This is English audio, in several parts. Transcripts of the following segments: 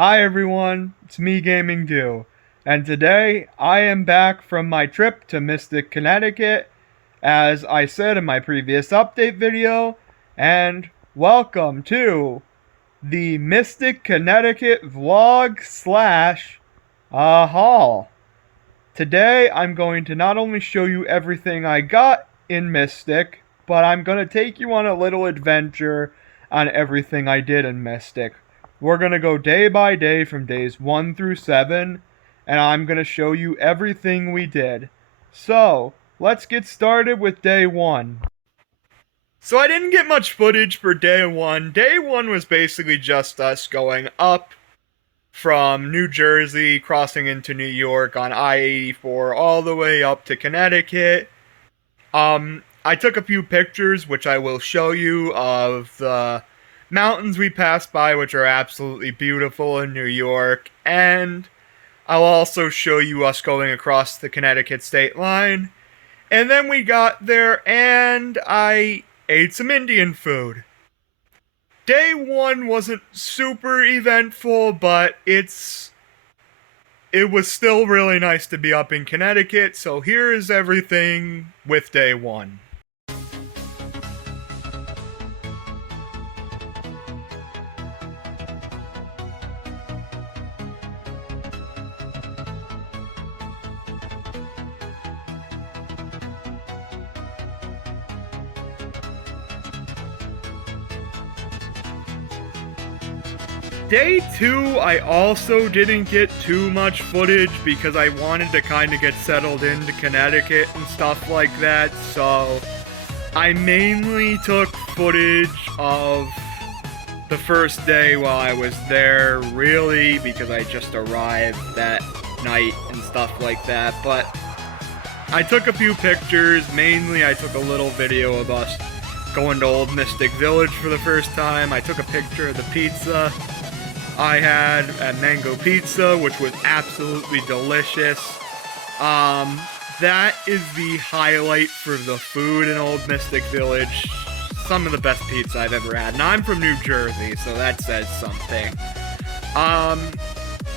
Hi everyone, it's me Gaming Do, and today I am back from my trip to Mystic Connecticut, as I said in my previous update video, and welcome to the Mystic Connecticut vlog slash haul. Today I'm going to not only show you everything I got in Mystic, but I'm going to take you on a little adventure on everything I did in Mystic. We're going to go day by day from days 1 through 7, and I'm going to show you everything we did. So, let's get started with day 1. So I didn't get much footage for day 1. Day 1 was basically just us going up from New Jersey, crossing into New York on I-84 all the way up to Connecticut. I took a few pictures, which I will show you, of the mountains we passed by, which are absolutely beautiful in New York, and I'll also show you us going across the Connecticut state line. And then we got there, and I ate some Indian food. Day 1 wasn't super eventful, but it was still really nice to be up in Connecticut, so here is everything with day 1. Day 2, I also didn't get too much footage because I wanted to kind of get settled into Connecticut and stuff like that, so I mainly took footage of the first day while I was there, really, because I just arrived that night and stuff like that, but I took a few pictures. Mainly I took a little video of us going to Old Mystic Village for the first time. I took a picture of the pizza I had at Mango Pizza, which was absolutely delicious. That is the highlight for the food in Old Mystic Village. Some of the best pizza I've ever had. And I'm from New Jersey, so that says something.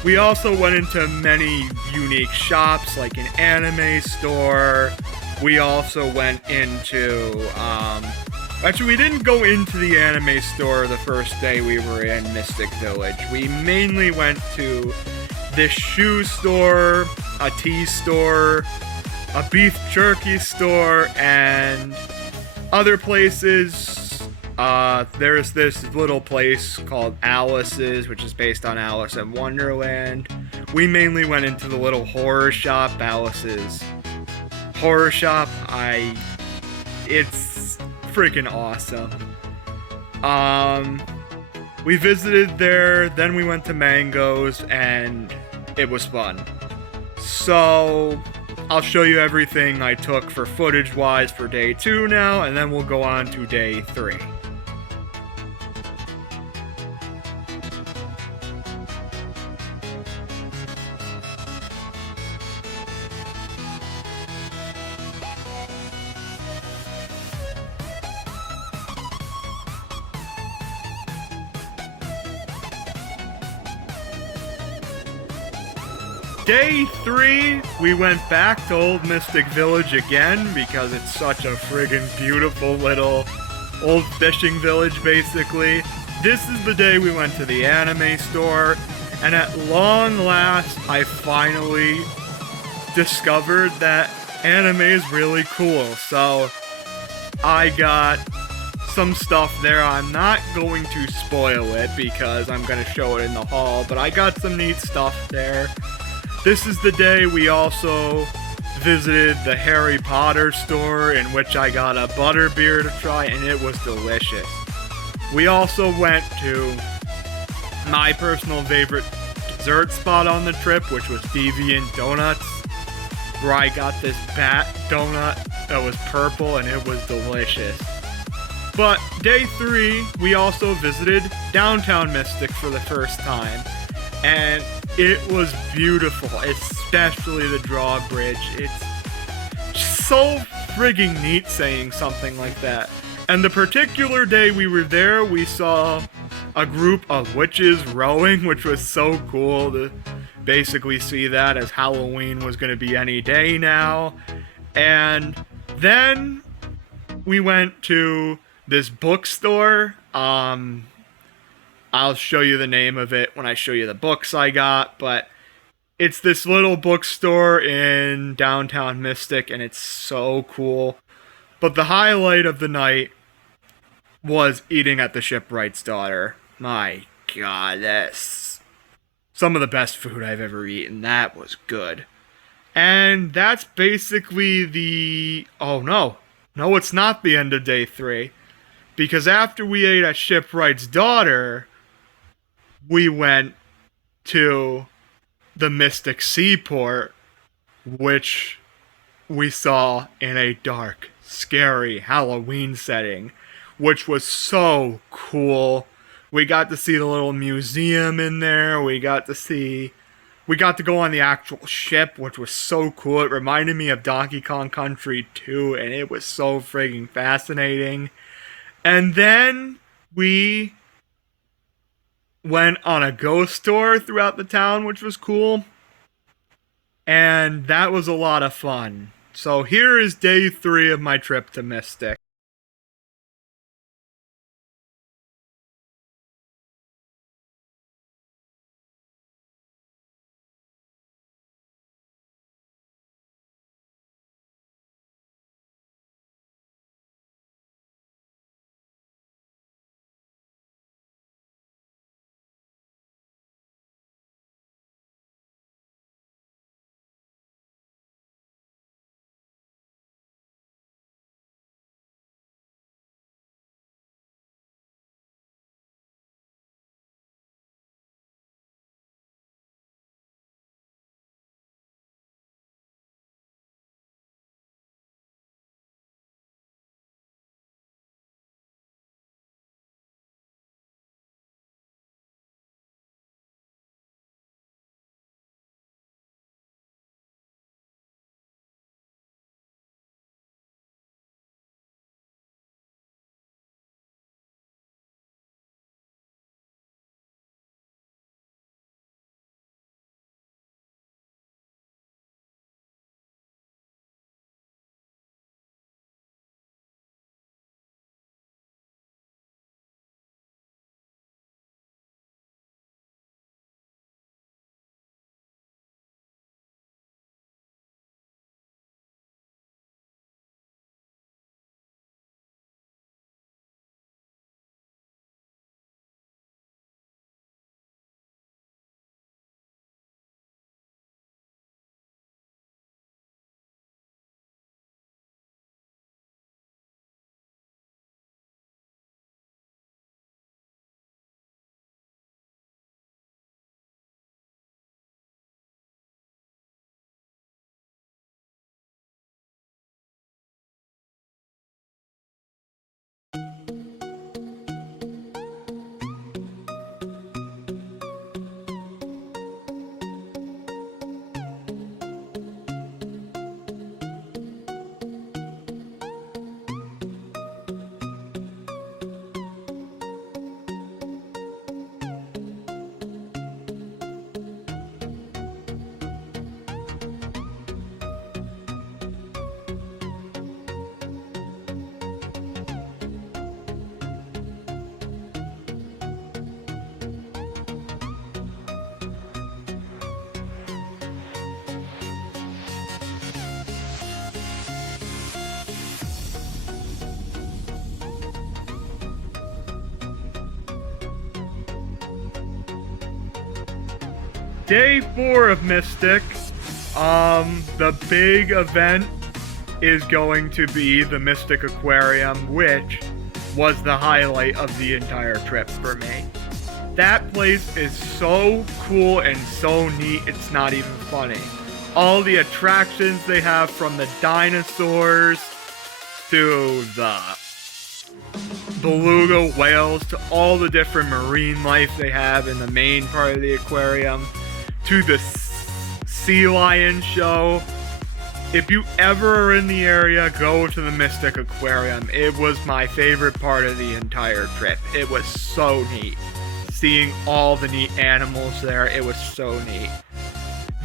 We also went into many unique shops, like an anime store. We also went into, actually, we didn't go into the anime store the first day we were in Mystic Village. We mainly went to this shoe store, a tea store, a beef jerky store, and other places. There's this little place called Alice's, which is based on Alice in Wonderland. We mainly went into the little horror shop, Alice's Horror Shop. It's freaking awesome. We visited there, then we went to Mango's, and it was fun. So, I'll show you everything I took for footage-wise for day 2 now, and then we'll go on to day 3. Day 3, we went back to Old Mystic Village again because it's such a friggin' beautiful little old fishing village, basically. This is the day we went to the anime store, and at long last, I finally discovered that anime is really cool. So, I got some stuff there. I'm not going to spoil it because I'm going to show it in the haul, but I got some neat stuff there. This is the day we also visited the Harry Potter store, in which I got a butterbeer to try, and it was delicious. We also went to my personal favorite dessert spot on the trip, which was Deviant Donuts, where I got this bat donut that was purple, and it was delicious. But day 3, we also visited downtown Mystic for the first time, and it was beautiful, especially the drawbridge. It's so frigging neat saying something like that. And the particular day we were there, we saw a group of witches rowing, which was so cool to basically see that, as Halloween was going to be any day now. And then we went to this bookstore. I'll show you the name of it when I show you the books I got, but it's this little bookstore in downtown Mystic, and it's so cool. But the highlight of the night was eating at the Shipwright's Daughter. My God, that's some of the best food I've ever eaten. That was good. And that's basically the... Oh, no. No, it's not the end of day 3. Because after we ate at Shipwright's Daughter, we went to the Mystic Seaport, which we saw in a dark, scary Halloween setting, which was so cool. We got to see the little museum in there. We got to go on the actual ship, which was so cool. It reminded me of Donkey Kong Country 2, and it was so friggin' fascinating. And then we went on a ghost tour throughout the town, which was cool. And that was a lot of fun. So here is day 3 of my trip to Mystic. Day 4 of Mystic. The big event is going to be the Mystic Aquarium, which was the highlight of the entire trip for me. That place is so cool and so neat, it's not even funny. All the attractions they have, from the dinosaurs to the beluga whales to all the different marine life they have in the main part of the aquarium, to the sea lion show. If you ever are in the area, go to the Mystic Aquarium. It was my favorite part of the entire trip. It was so neat. seeing all the neat animals there. It was so neat.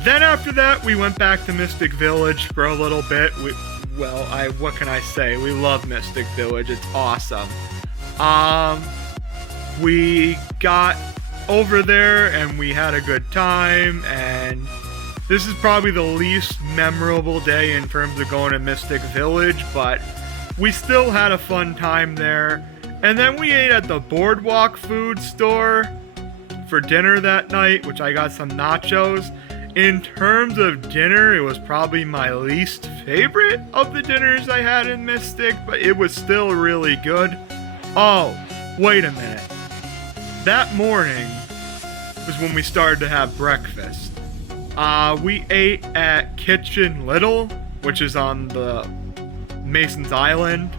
Then after that, we went back to Mystic Village for a little bit. What can I say? We love Mystic Village. It's awesome. We got over there and we had a good time, and this is probably the least memorable day in terms of going to Mystic Village, but we still had a fun time there. And then we ate at the Boardwalk food store for dinner that night, which I got some nachos. In terms of dinner, it was probably my least favorite of the dinners I had in Mystic, but it was still really good. Oh, wait a minute. That morning was when we started to have breakfast. We ate at Kitchen Little, which is on the Mason's Island.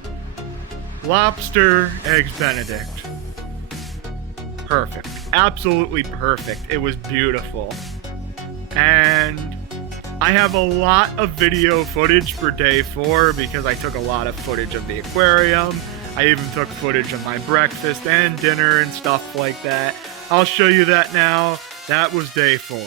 Lobster eggs Benedict. Perfect. Absolutely perfect. It was beautiful. And I have a lot of video footage for day 4 because I took a lot of footage of the aquarium. I even took footage of my breakfast and dinner and stuff like that. I'll show you that now. That was day 4.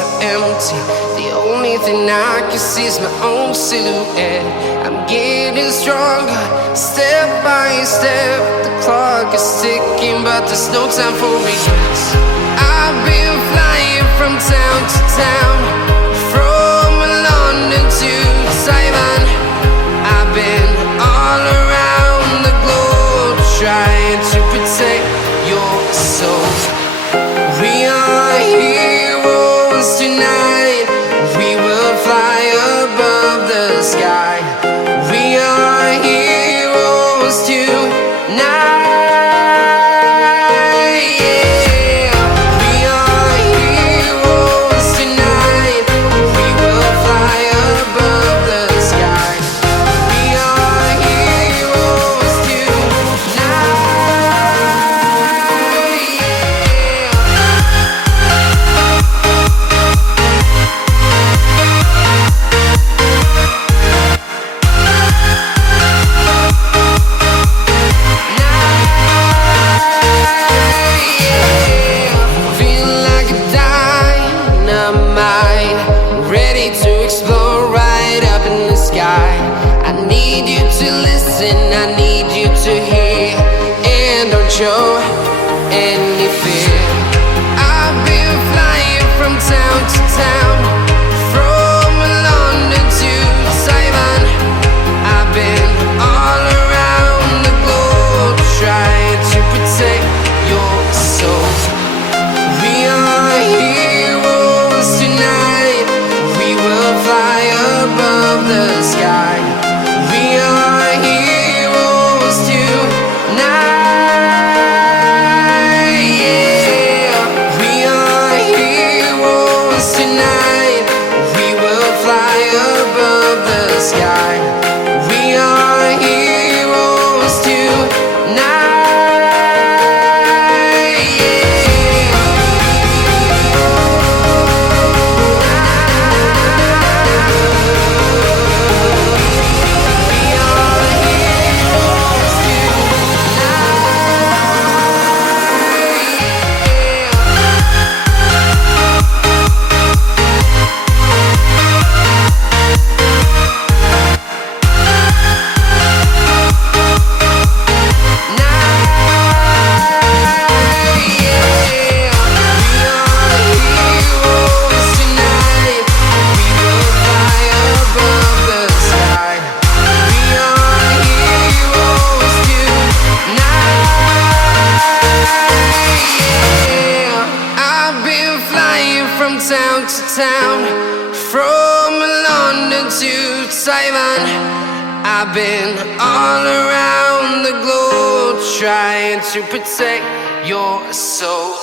so empty. The only thing I can see is my own silhouette. I'm getting stronger, step by step. The clock is ticking, but there's no time for regrets. I've been flying from town to town, from London to Taiwan. I've been all around the globe, trying to protect your soul. We are heroes tonight. We will fly above the sky. We are heroes tonight. Yeah. We are heroes tonight. We will fly above the sky. We are heroes tonight. Feeling like a dynamite, ready to explode right up in the sky. I need you to listen, I need you to hear, and don't show any fear. I've been flying from town to town, from London to Taiwan. I've been all around the globe, trying to protect your soul. We are heroes tonight. We will fly above the sky. We are heroes tonight. Yeah. We are heroes tonight. We will fly above the sky. We are heroes tonight. Town to town, from London to Taiwan. I've been all around the globe, trying to protect your soul.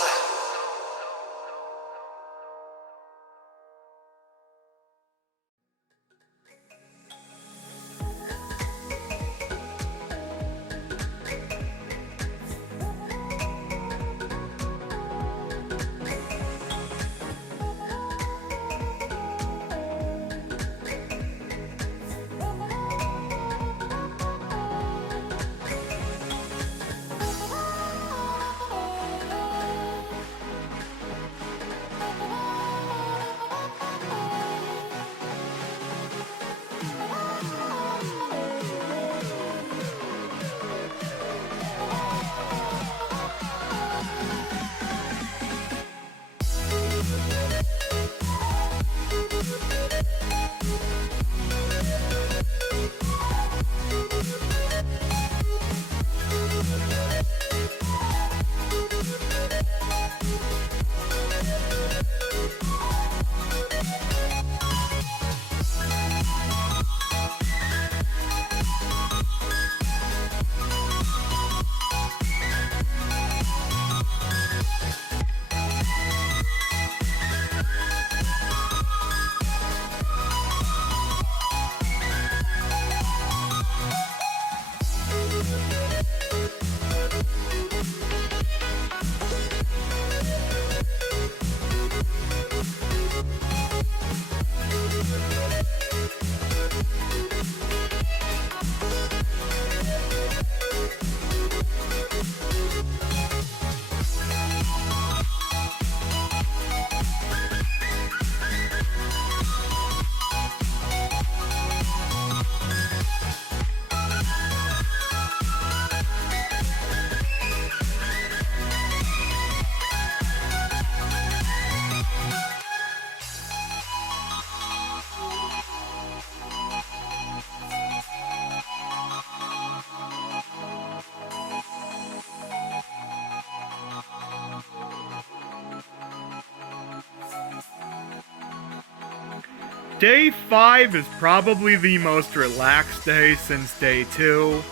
Day 5 is probably the most relaxed day since day 2.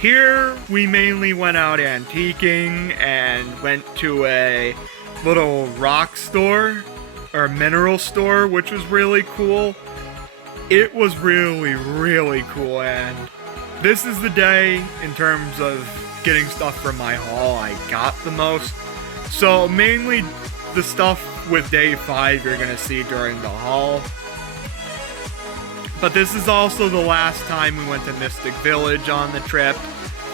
Here, we mainly went out antiquing and went to a little rock store, or mineral store, which was really cool. It was really, really cool, and this is the day, in terms of getting stuff from my haul, I got the most. So, mainly the stuff with day 5 you're gonna see during the haul. But this is also the last time we went to Mystic Village on the trip,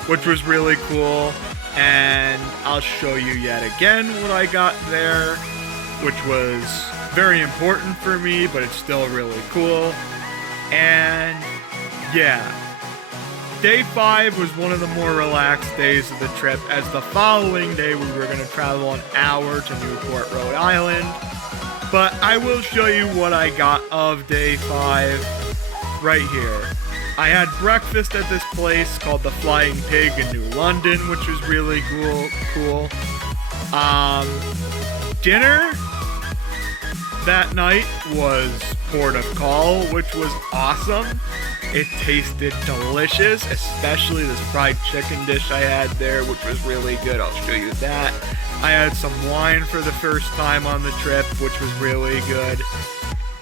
which was really cool. And I'll show you yet again what I got there, which was very important for me, but it's still really cool. And yeah, day 5 was one of the more relaxed days of the trip, as the following day we were going to travel an hour to Newport, Rhode Island. But I will show you what I got of day 5 right here. I had breakfast at this place called the Flying Pig in New London, which was really cool. Dinner that night was port of call, which was awesome. It tasted delicious, especially this fried chicken dish I had there, which was really good. I'll show you that. I had some wine for the first time on the trip, which was really good.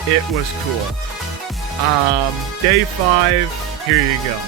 It was cool. Day 5, here you go.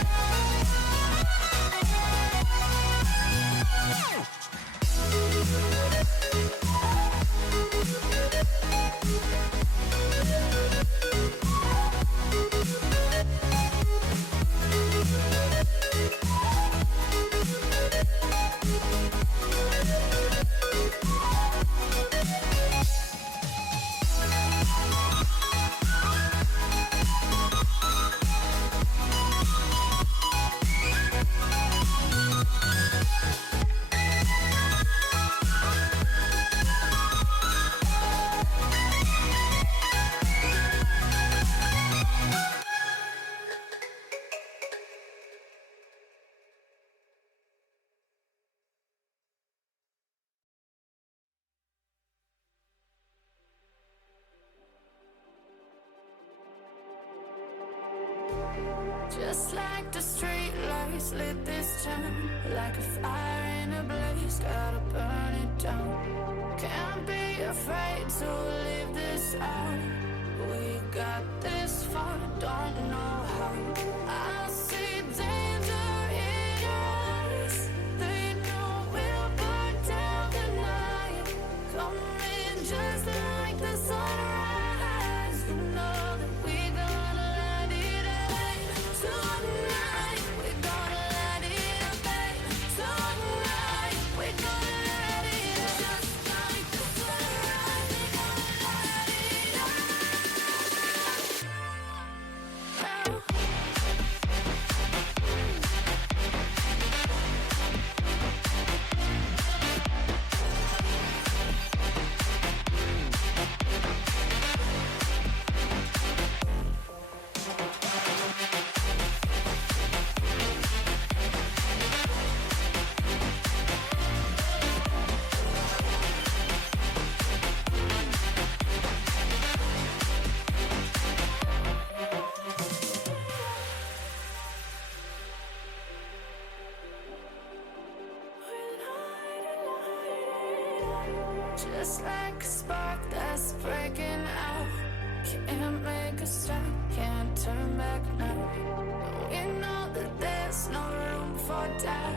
Just like the street lights lit this town, like a fire in a blaze, gotta burn it down. Can't be afraid to leave this out. We got this far, don't know how. I see danger in your eyes. They know we'll burn down the night. Coming just like the sunrise. You know that we gonna let it rain. Tonight, we gonna let it rain. Tonight, we gonna let it rain. Just like the sunrise, we gonna let it rain. Just like a spark that's breaking out. Can't make a stop, can't turn back now. We know that there's no room for doubt.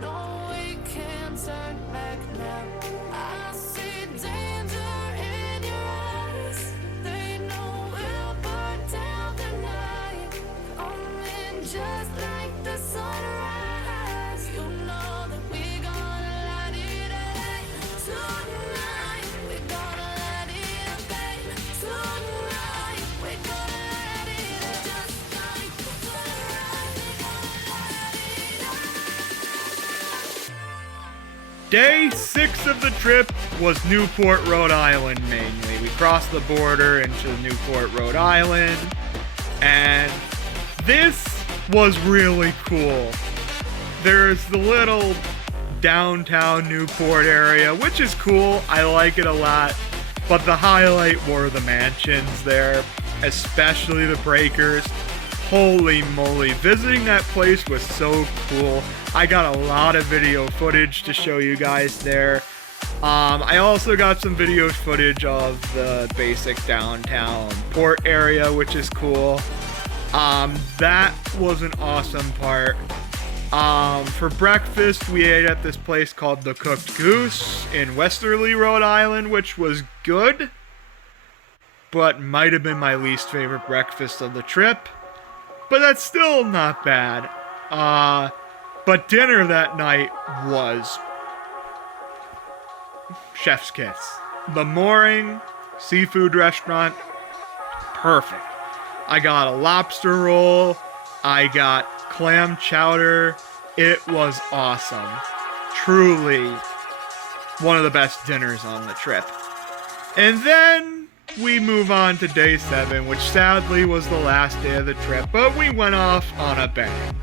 No, we can't turn back now. I see danger in your eyes. They know we'll burn down the night. Coming just like the sunrise. You know that we gonna let it rain. Tonight, we gonna let it rain. Tonight, we gonna let it rain. Just like the sunrise, we gonna let it rain. Day 6 of the trip was Newport, Rhode Island mainly. We crossed the border into Newport, Rhode Island, and this was really cool. There's the little downtown Newport area, which is cool. I like it a lot. But the highlight were the mansions there, especially the breakers. Holy moly, visiting that place was so cool. I got a lot of video footage to show you guys there. I also got some video footage of the basic downtown port area, which is cool. That was an awesome part. For breakfast, we ate at this place called the Cooked Goose in Westerly, Rhode Island, which was good, but might have been my least favorite breakfast of the trip. But that's still not bad. But dinner that night was chef's kiss. The Mooring seafood restaurant, perfect. I got a lobster roll. I got clam chowder. It was awesome. Truly one of the best dinners on the trip. And then we move on to day 7, which sadly was the last day of the trip, but we went off on a bang.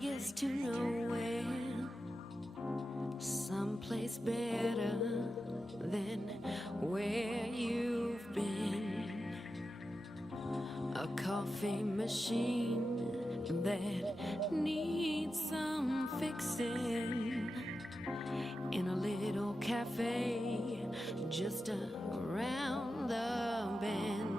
Vegas to nowhere, someplace better than where you've been. A coffee machine that needs some fixing in a little cafe just around the bend.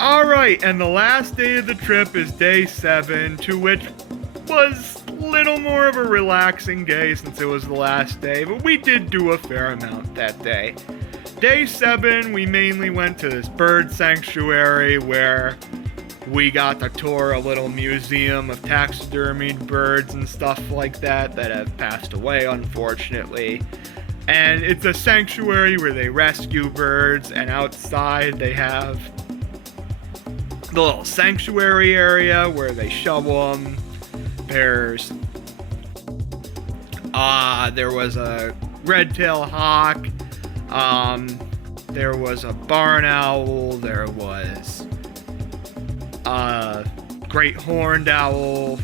Alright, and the last day of the trip is day 7, to which was a little more of a relaxing day since it was the last day, but we did do a fair amount that day. Day 7, we mainly went to this bird sanctuary where we got to tour a little museum of taxidermied birds and stuff like that have passed away, unfortunately. And it's a sanctuary where they rescue birds, and outside they have the little sanctuary area where they shovel them. There was a red-tailed hawk, there was a barn owl, there was a great horned owl,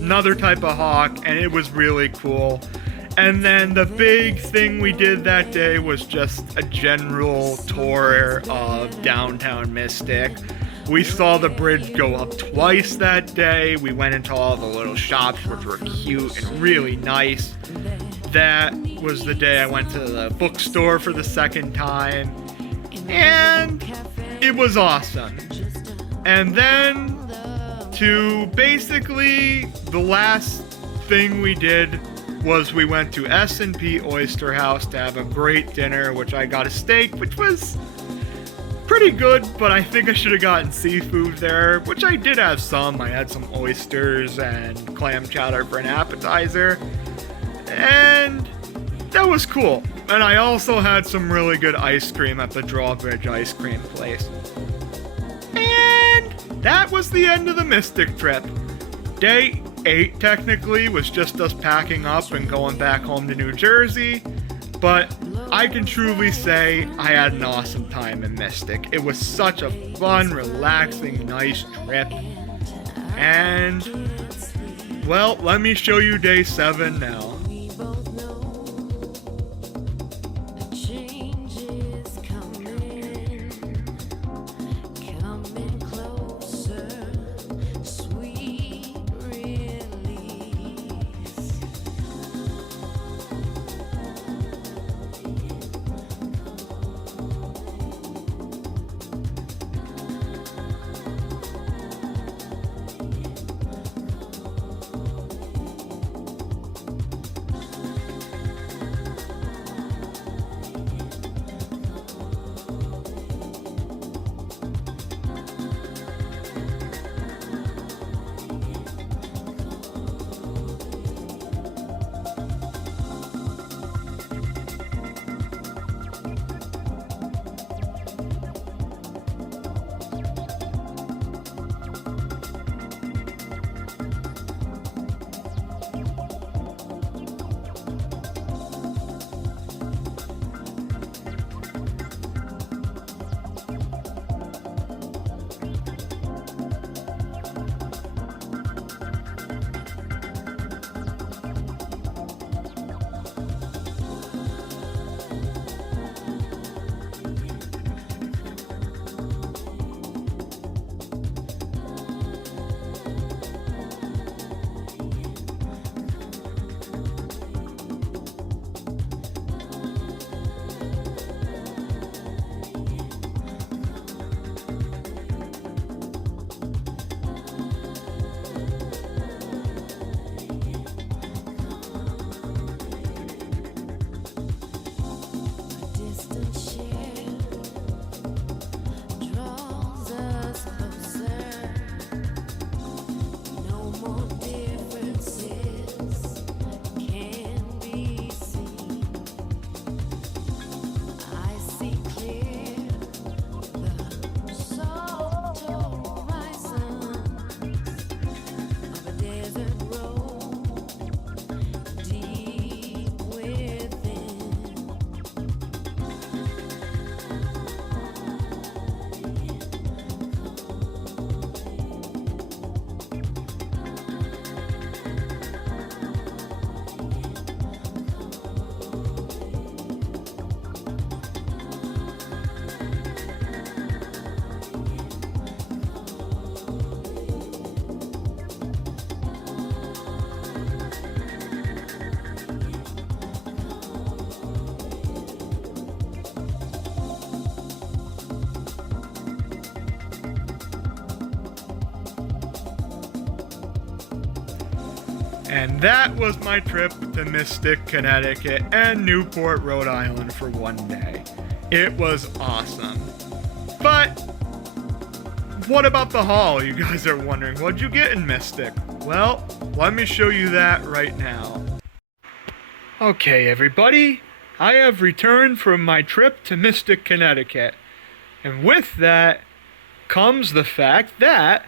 another type of hawk, and it was really cool. And then the big thing we did that day was just a general tour of downtown Mystic. We saw the bridge go up twice that day. We went into all the little shops, which were cute and really nice. That was the day I went to the bookstore for the second time, and it was awesome. And then, to basically, the last thing we did was we went to S&P Oyster House to have a great dinner, which I got a steak, which was pretty good, but I think I should have gotten seafood there, which I did have some. I had some oysters and clam chowder for an appetizer, and that was cool. And I also had some really good ice cream at the Drawbridge ice cream place. And that was the end of the Mystic trip. Day 8 technically was just us packing up and going back home to New Jersey, but I can truly say I had an awesome time in Mystic. It was such a fun, relaxing, nice trip. And, well, let me show you day 7 now. And that was my trip to Mystic, Connecticut and Newport, Rhode Island for one day. It was awesome. But what about the haul? You guys are wondering, what'd you get in Mystic? Well, let me show you that right now. Okay, everybody, I have returned from my trip to Mystic, Connecticut. And with that comes the fact that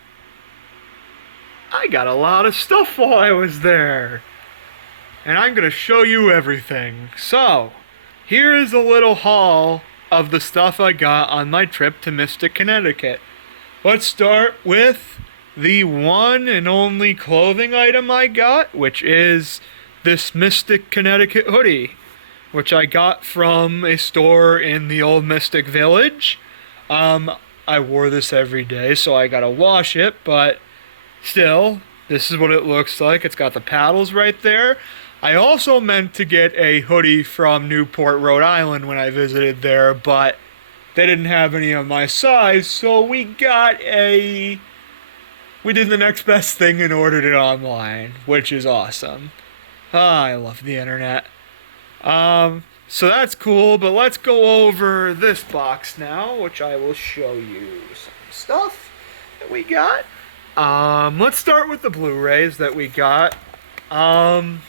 I got a lot of stuff while I was there. And I'm going to show you everything. So, here is a little haul of the stuff I got on my trip to Mystic, Connecticut. Let's start with the one and only clothing item I got, which is this Mystic, Connecticut hoodie, which I got from a store in the old Mystic Village. I wore this every day, so I gotta wash it, but still, this is what it looks like. It's got the paddles right there. I also meant to get a hoodie from Newport, Rhode Island when I visited there, but they didn't have any of my size, so we did the next best thing and ordered it online, which is awesome. I love the internet. So that's cool, but let's go over this box now, which I will show you some stuff that we got. Let's start with the Blu-rays that we got. In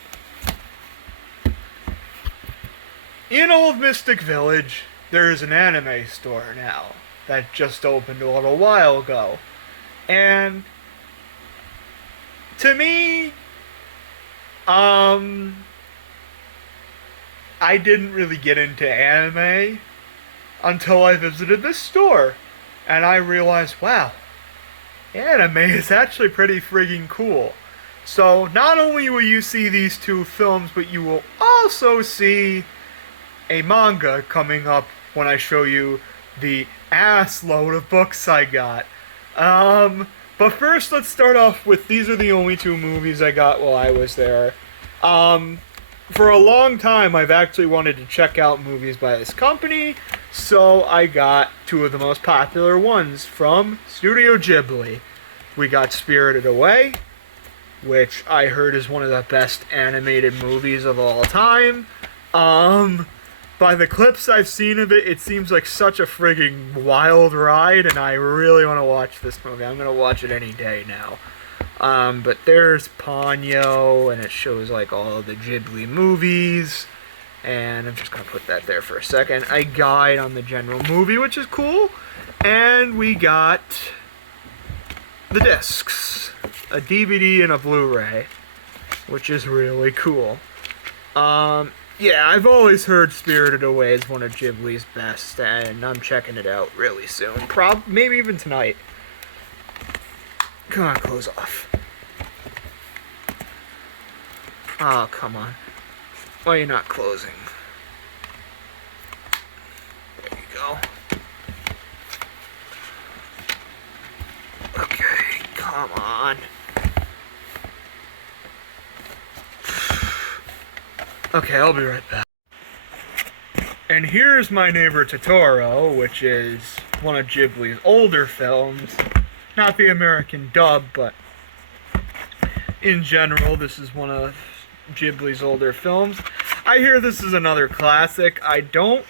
Old Mystic Village, there is an anime store now that just opened a little while ago. And to me, I didn't really get into anime until I visited this store. And I realized, wow, anime is actually pretty friggin' cool. So not only will you see these two films, but you will also see a manga coming up when I show you the ass load of books I got. But first let's start off with, these are the only two movies I got while I was there. For a long time, I've actually wanted to check out movies by this company, so I got two of the most popular ones from Studio Ghibli. We got Spirited Away, which I heard is one of the best animated movies of all time. By the clips I've seen of it, it seems like such a frigging wild ride, and I really want to watch this movie. I'm going to watch it any day now. But there's Ponyo, and it shows like all of the Ghibli movies, and I'm just gonna put that there for a second. A guide on the general movie, which is cool, and we got the discs, a DVD and a Blu-ray, which is really cool. Yeah, I've always heard Spirited Away is one of Ghibli's best, and I'm checking it out really soon. Maybe even tonight. Come on, close off. Oh, come on. Why are you not closing? There you go. Okay, come on. Okay, I'll be right back. And here's My Neighbor Totoro, which is one of Ghibli's older films. Not the American dub, but in general, this is one of Ghibli's older films. I hear this is another classic. I don't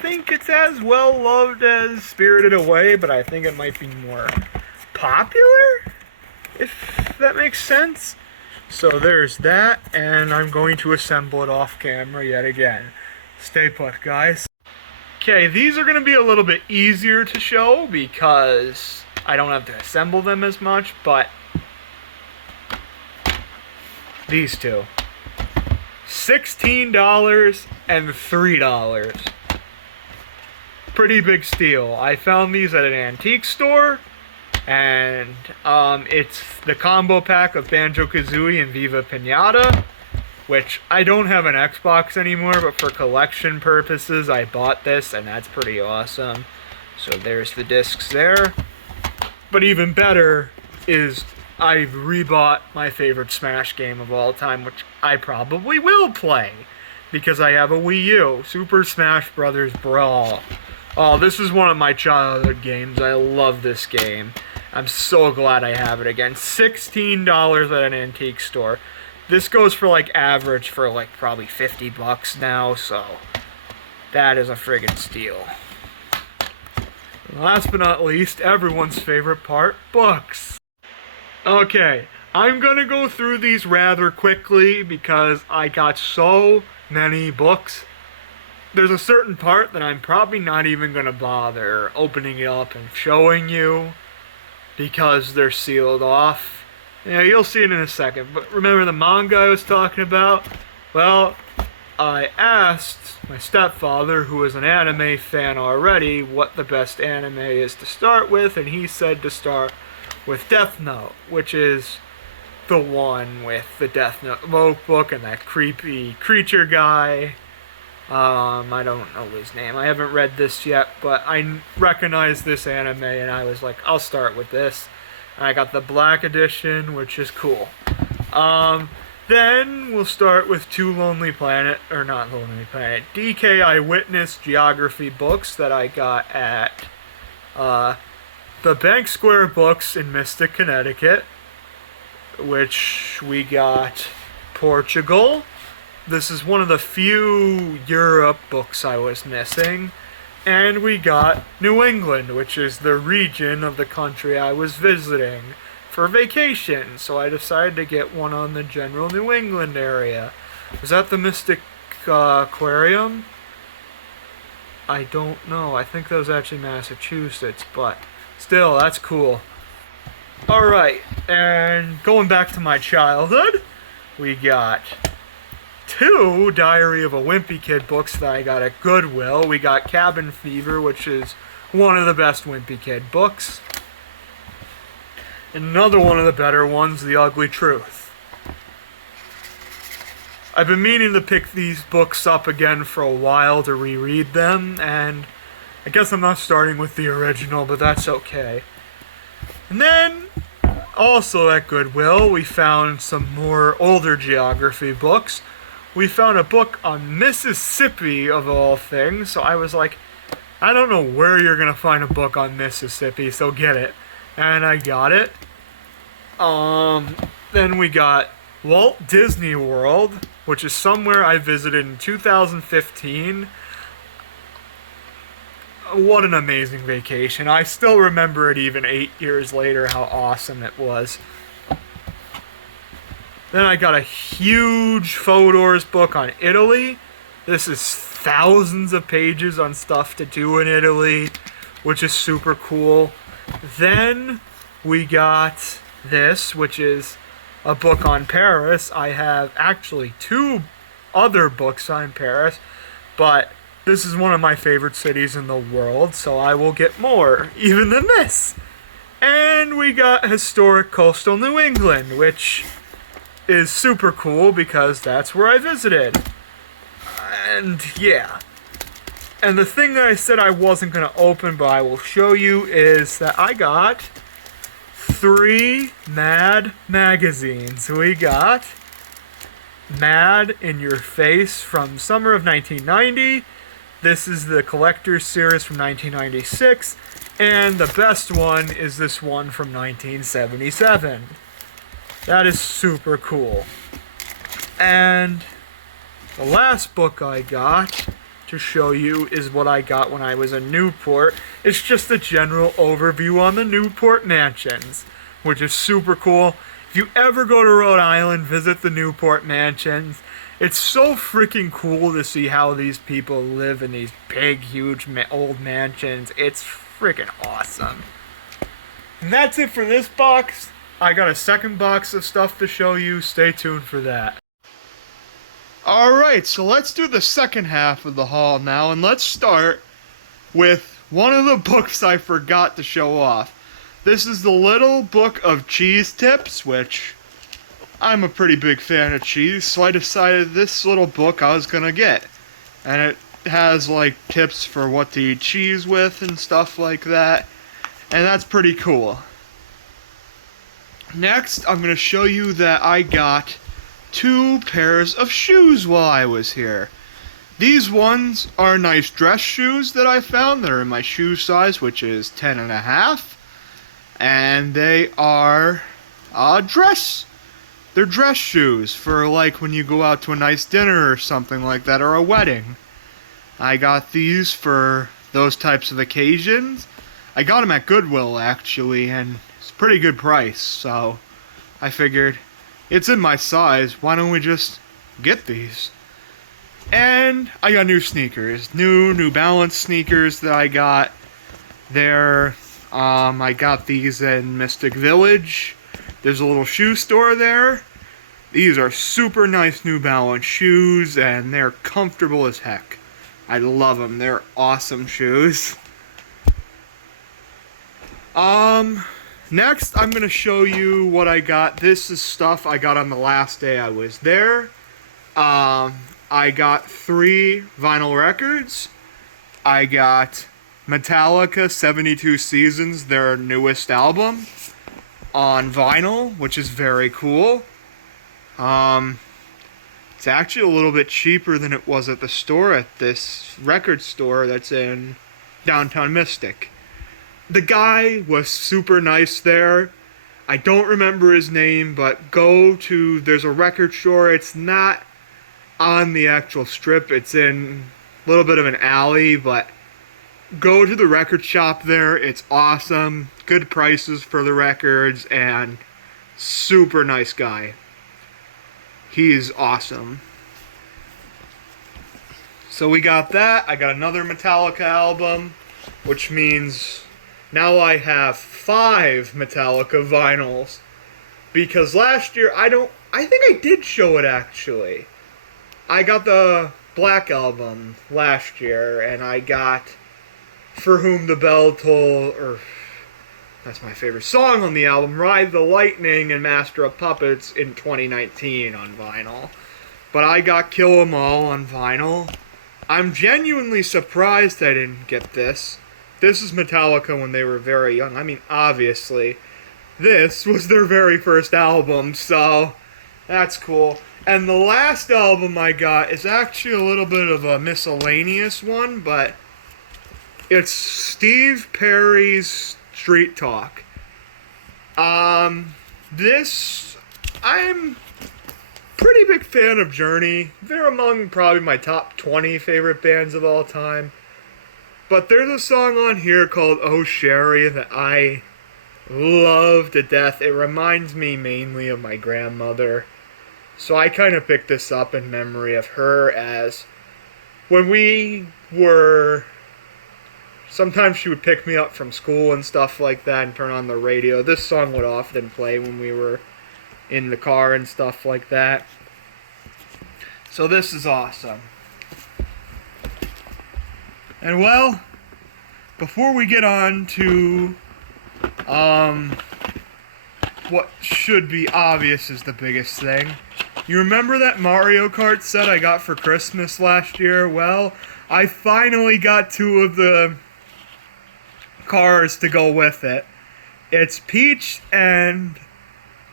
think it's as well loved as Spirited Away, but I think it might be more popular, if that makes sense. So there's that, and I'm going to assemble it off camera yet again. Stay put, guys. Okay, these are going to be a little bit easier to show because I don't have to assemble them as much, but these two. $16 and $3. Pretty big steal. I found these at an antique store, and it's the combo pack of Banjo-Kazooie and Viva Pinata, which I don't have an Xbox anymore, but for collection purposes I bought this, and that's pretty awesome. So there's the discs there. But even better is I've rebought my favorite Smash game of all time, which I probably will play, because I have a Wii U, Super Smash Bros. Brawl. Oh, this is one of my childhood games. I love this game. I'm so glad I have it again. $16 at an antique store. This goes for like average for like probably $50 now, so that is a friggin' steal. And last but not least, everyone's favorite part, books. Okay, I'm gonna go through these rather quickly because I got so many books. There's a certain part that I'm probably not even gonna bother opening it up and showing you because they're sealed off. Yeah, you'll see it in a second. But remember the manga I was talking about? Well, I asked my stepfather, who is an anime fan already, what the best anime is to start with, and he said to start with Death Note, which is the one with the Death Note book and that creepy creature guy. I don't know his name. I haven't read this yet, but I recognize this anime, and I was like, I'll start with this. And I got the black edition, which is cool. Then we'll start with two Lonely Planet, or not Lonely Planet, DK Eyewitness Geography books that I got at the Bank Square Books in Mystic, Connecticut, which we got Portugal. This is one of the few Europe books I was missing. And we got New England, which is the region of the country I was visiting for vacation. So I decided to get one on the general New England area. Was that the Mystic Aquarium? I don't know. I think that was actually Massachusetts, but still, that's cool. Alright, and going back to my childhood, we got two Diary of a Wimpy Kid books that I got at Goodwill. We got Cabin Fever, which is one of the best Wimpy Kid books. And another one of the better ones, The Ugly Truth. I've been meaning to pick these books up again for a while to reread them, and I guess I'm not starting with the original, but that's okay. And then, also at Goodwill, we found some more older geography books. We found a book on Mississippi, of all things, so I was like, I don't know where you're going to find a book on Mississippi, so get it. And I got it. Then we got Walt Disney World, which is somewhere I visited in 2015. What an amazing vacation. I still remember it even 8 years later, how awesome it was. Then I got a huge Fodor's book on Italy. This is thousands of pages on stuff to do in Italy, which is super cool. Then we got this, which is a book on Paris. I have actually two other books on Paris, but this is one of my favorite cities in the world, so I will get more, even than this. And we got Historic Coastal New England, which is super cool because that's where I visited. And yeah. And the thing that I said I wasn't going to open, but I will show you, is that I got 3 Mad magazines. We got Mad in Your Face from summer of 1990. This is the collector's series from 1996. And the best one is this one from 1977. That is super cool. And the last book I got to show you is what I got when I was in Newport. It's just a general overview on the Newport mansions, which is super cool. If you ever go to Rhode Island, visit the Newport mansions. It's so freaking cool to see how these people live in these big, huge, old mansions. It's freaking awesome. And that's it for this box. I got a second box of stuff to show you. Stay tuned for that. Alright, so let's do the second half of the haul now, and let's start with one of the books I forgot to show off. This is the Little Book of Cheese Tips, which I'm a pretty big fan of cheese, so I decided this little book I was gonna get. And it has like tips for what to eat cheese with and stuff like that, and that's pretty cool. Next, I'm going to show you that I got 2 pairs of shoes while I was here. These ones are nice dress shoes that I found. They're in my shoe size, which is 10.5. And they are dress they're dress shoes for like when you go out to a nice dinner or something like that, or a wedding. I got these for those types of occasions. I got them at Goodwill actually, and it's a pretty good price, so I figured it's in my size, why don't we just get these? And I got new sneakers, New Balance sneakers that I got there. I got these in Mystic Village. There's a little shoe store there. These are super nice New Balance shoes, and they're comfortable as heck. I love them. They're awesome shoes. Next, I'm going to show you what I got. This is stuff I got on the last day I was there. I got 3 vinyl records. I got Metallica 72 Seasons, their newest album, on vinyl, which is very cool. It's actually a little bit cheaper than it was at the store, at this record store that's in downtown Mystic. The guy was super nice there. I don't remember his name, but there's a record store. It's not on the actual strip. It's in a little bit of an alley, but go to the record shop there. It's awesome. Good prices for the records, and super nice guy. He's awesome. So we got that. I got another Metallica album, which means now I have 5 Metallica vinyls. Because last year, I think I did show it actually. I got the Black Album last year, and I got For Whom the Bell Toll, or that's my favorite song on the album, Ride the Lightning and Master of Puppets in 2019 on vinyl. But I got Kill 'Em All on vinyl. I'm genuinely surprised I didn't get this. This is Metallica when they were very young. I mean, obviously, this was their very first album, so that's cool. And the last album I got is actually a little bit of a miscellaneous one, but it's Steve Perry's Street Talk. This, I'm pretty big fan of Journey. They're among probably my top 20 favorite bands of all time. But there's a song on here called Oh Sherry that I love to death. It reminds me mainly of my grandmother. So I kind of picked this up in memory of her, as when we were, sometimes she would pick me up from school and stuff like that and turn on the radio. This song would often play when we were in the car and stuff like that. So this is awesome. And well, before we get on to what should be obvious is the biggest thing. You remember that Mario Kart set I got for Christmas last year? Well, I finally got 2 of the cars to go with it. It's Peach and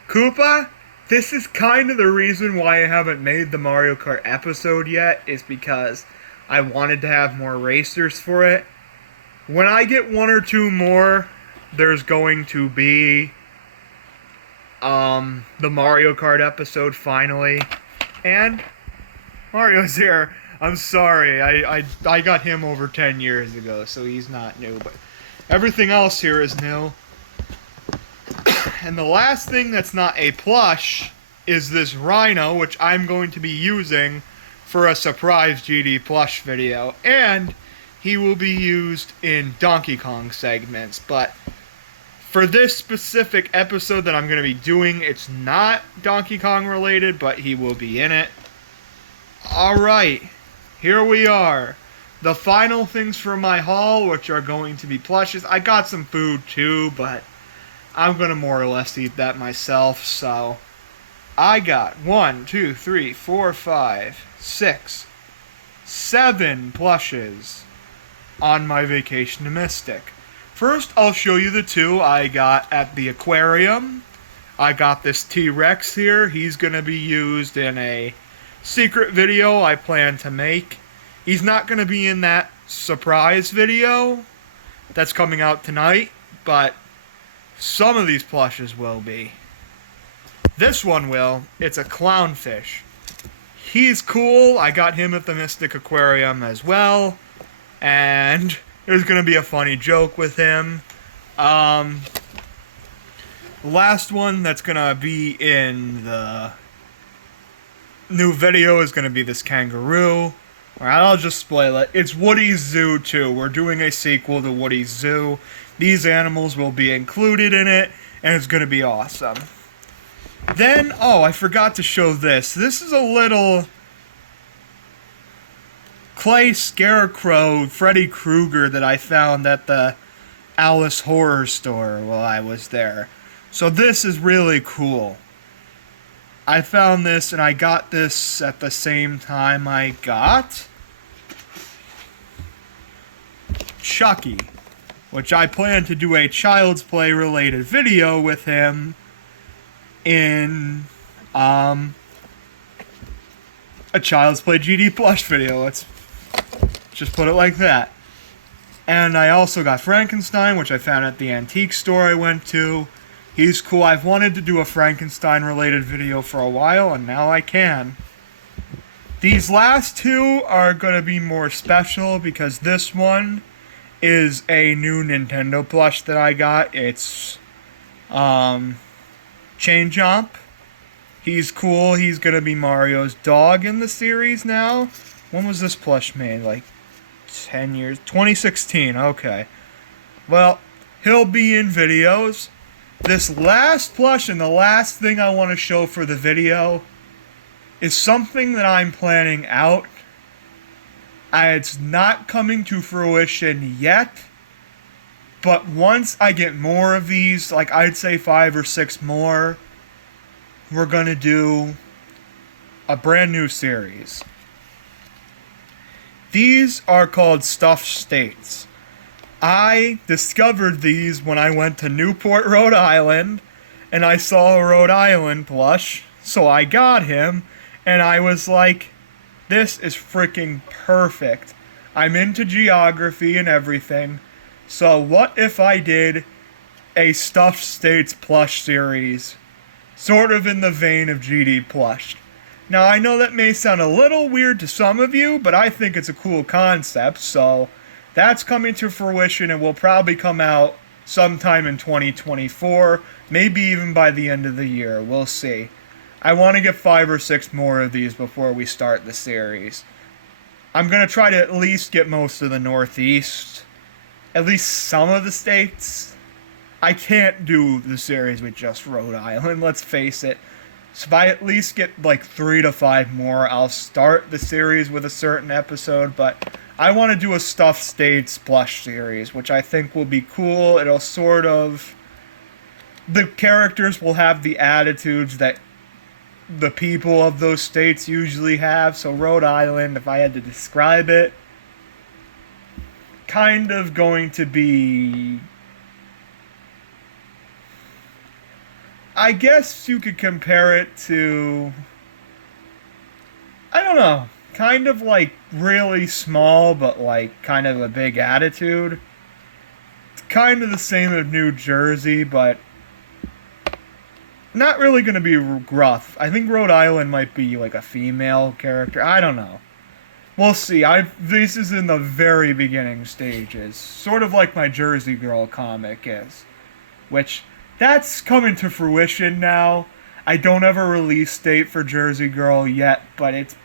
Koopa. This is kind of the reason why I haven't made the Mario Kart episode yet, is because I wanted to have more racers for it. When I get 1 or 2 more, there's going to be the Mario Kart episode finally. And Mario's here. I'm sorry, I got him over 10 years ago, so he's not new, but everything else here is new. And the last thing that's not a plush is this Rhino, which I'm going to be using for a surprise GD plush video, and he will be used in Donkey Kong segments, but for this specific episode that I'm going to be doing, it's not Donkey Kong related, but he will be in it. Alright, here we are. The final things for my haul, which are going to be plushes. I got some food too, but I'm going to more or less eat that myself, so I got 1, 2, 3, 4, 5, 6, 7 plushes on my vacation to Mystic. First, I'll show you the 2 I got at the aquarium. I got this T-Rex here. He's going to be used in a secret video I plan to make. He's not going to be in that surprise video that's coming out tonight, but some of these plushes will be. This one will. It's a clownfish. He's cool. I got him at the Mystic Aquarium as well. And there's going to be a funny joke with him. The last one that's going to be in the new video is going to be this kangaroo. Alright, I'll just spoil it. It's Woody's Zoo 2. We're doing a sequel to Woody's Zoo. These animals will be included in it, and it's going to be awesome. Then, I forgot to show this. This is a little clay scarecrow Freddy Krueger that I found at the Alice Horror Store while I was there. So this is really cool. I found this, and I got this at the same time I got Chucky, which I plan to do a Child's Play related video with him in a Child's Play GD plush video. Let's just put it like that. And I also got Frankenstein, which I found at the antique store I went to. He's cool. I've wanted to do a Frankenstein related video for a while, and now I can. These last two are going to be more special because this one is a new Nintendo plush that I got. It's Chain Jump. He's cool. He's going to be Mario's dog in the series now. When was this plush made? Like 10 years? 2016. Okay. Well, he'll be in videos. This last plush and the last thing I want to show for the video is something that I'm planning out. It's not coming to fruition yet, but once I get more of these, like I'd say 5 or 6 more, we're going to do a brand new series. These are called Stuffed States. I discovered these when I went to Newport, Rhode Island, and I saw a Rhode Island plush, so I got him, and I was like, this is freaking perfect. I'm into geography and everything, so what if I did a Stuffed States plush series, sort of in the vein of GD plush? Now, I know that may sound a little weird to some of you, but I think it's a cool concept, so that's coming to fruition and will probably come out sometime in 2024, maybe even by the end of the year. We'll see. I want to get 5 or 6 more of these before we start the series. I'm going to try to at least get most of the Northeast, at least some of the states. I can't do the series with just Rhode Island, let's face it. So if I at least get like 3 to 5 more, I'll start the series with a certain episode, but I want to do a Stuffed States plush series, which I think will be cool. It'll sort of... the characters will have the attitudes that the people of those states usually have. So Rhode Island, if I had to describe it, kind of going to be... I guess you could compare it to... I don't know. Kind of like really small, but like kind of a big attitude. It's kind of the same as New Jersey, but not really going to be gruff. I think Rhode Island might be like a female character. I don't know. We'll see. This is in the very beginning stages. Sort of like my Jersey Girl comic is. Which, that's coming to fruition now. I don't have a release date for Jersey Girl yet, but it's...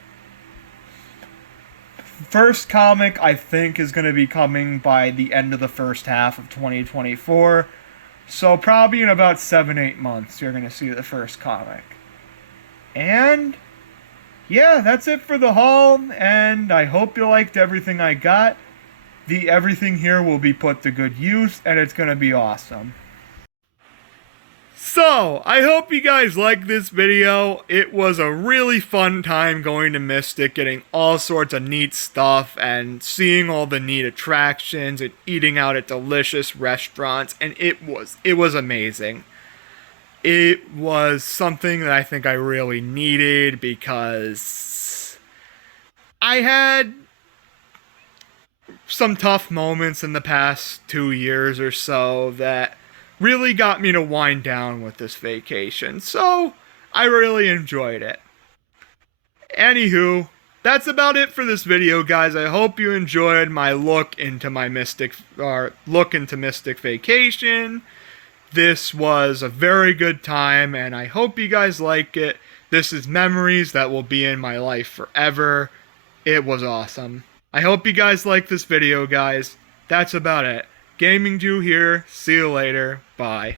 first comic, I think, is going to be coming by the end of the first half of 2024. So probably in about 7-8 months, you're going to see the first comic. And yeah, that's it for the haul, and I hope you liked everything I got. Everything here will be put to good use, and it's going to be awesome. So, I hope you guys liked this video. It was a really fun time going to Mystic, getting all sorts of neat stuff, and seeing all the neat attractions, and eating out at delicious restaurants, and it was amazing. It was something that I think I really needed, because I had some tough moments in the past 2 years or so that really got me to wind down with this vacation. So, I really enjoyed it. Anywho, that's about it for this video, guys. I hope you enjoyed my look into Mystic Vacation. This was a very good time, and I hope you guys like it. This is memories that will be in my life forever. It was awesome. I hope you guys like this video, guys. That's about it. Gaming Jew here. See you later. Bye.